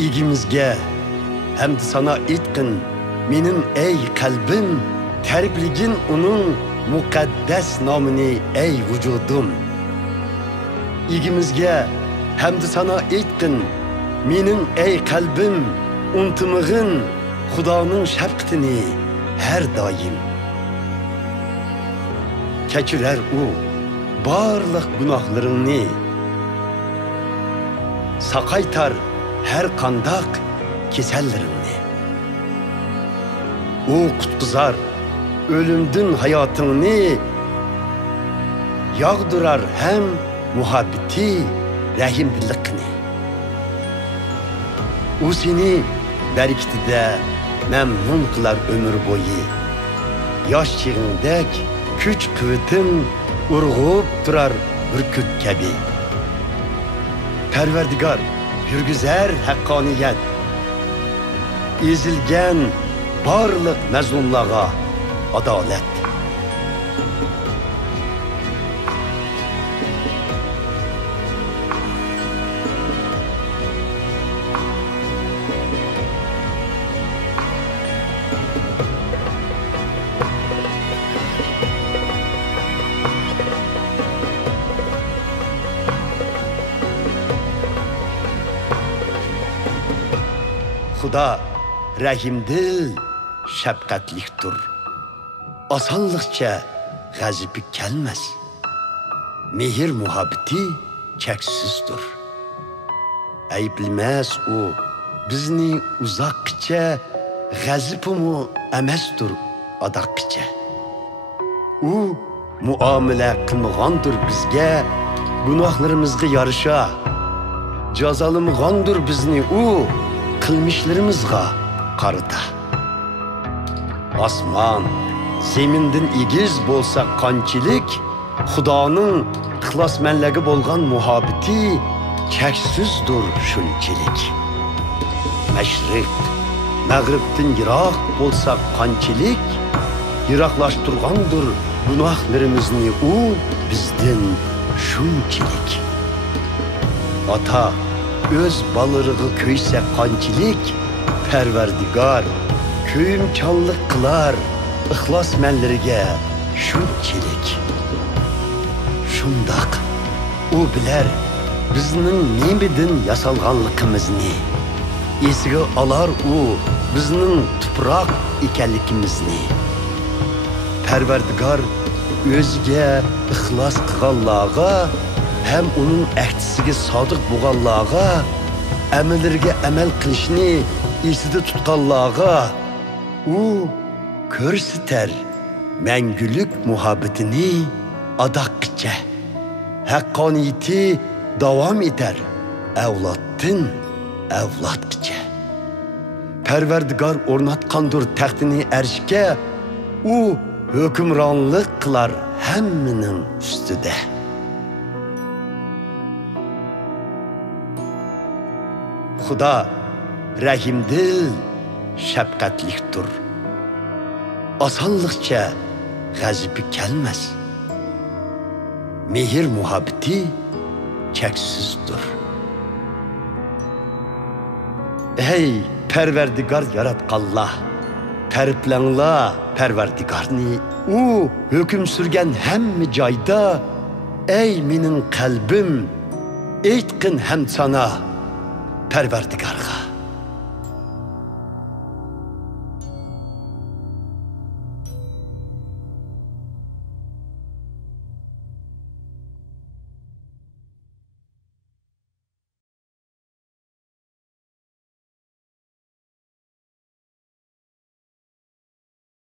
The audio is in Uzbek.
igimizge hem de sana itkin menin ey kalbim teripligin onun mukaddes namını ey vücudum. İgimizge hem de sana itkin menin ey kalbim unutmağın Xudanın şefkatini her daim. Keçirer o barlıq günahlarını, sakaytar her kandak kesellerini. O kutkuzar ölümdün hayatını, yağdırar hem muhabbeti, rahimdilikini. O seni berikitide memnun kılar ömür boyu. Yaş çığındek güç kuvvetin urğup durar bürküt kebi. Perverdigar yürgüzer hakkaniyet. Ezilgen barlıq məzlumlağa adalet. Xuda rahimdil, şefkatlikdir. Asanlıkça gazibi gelmez. Mehir muhabbeti çeksizdir. Ayıplimez o, bizni uzakça gazibumu emezdir adakça. O muamele kılmağandır bizge, günahlarımızga yarışa. Cazalımğandır bizni o, kılmışlarımızga karıda. Asman, zemindin igiz bolsa kançilik, Xudanın ixlasmənləgi bolğan muhabbeti çəksizdir şunçilik. Məşriq, məğribdin yiraq bolsa kançilik, yiraqlaştırğandır günahlarımızını o bizden şunçilik. Ata, öz balırığı köyse kançilik, Perverdigar, köyüm çallık kılar, ixlas mənlərige şunçilik. Şundak, o biler bizning nemidin yasalğanlıqımızını, esige alar o bizning tuproq ekanligimizni. Perverdigar özge ixlas qılğanlığa, hem onun əhdisiga sadiq bo'lganlarga, amallarga amal qilishni esida tutganlarga u ko'rsatar manguluk muhabbetini adaqqicha. Haqqoniyati davom etar avloddan avlodgacha. Perverdigar o'rnatqandir taxtini arshga, u hukmronlik qilar hammaning ustida. Xuda rahimdil, şefkatlikdir. Asanlıkça gazibi gelmez. Mehir muhabbeti çeksizdir. Ey Perverdigar yaratqanlar, tariflanglar Perverdigarni. O hüküm sürgen hemmi cayda, ey menin kalbim, eytqin hem sana Perverdigarga.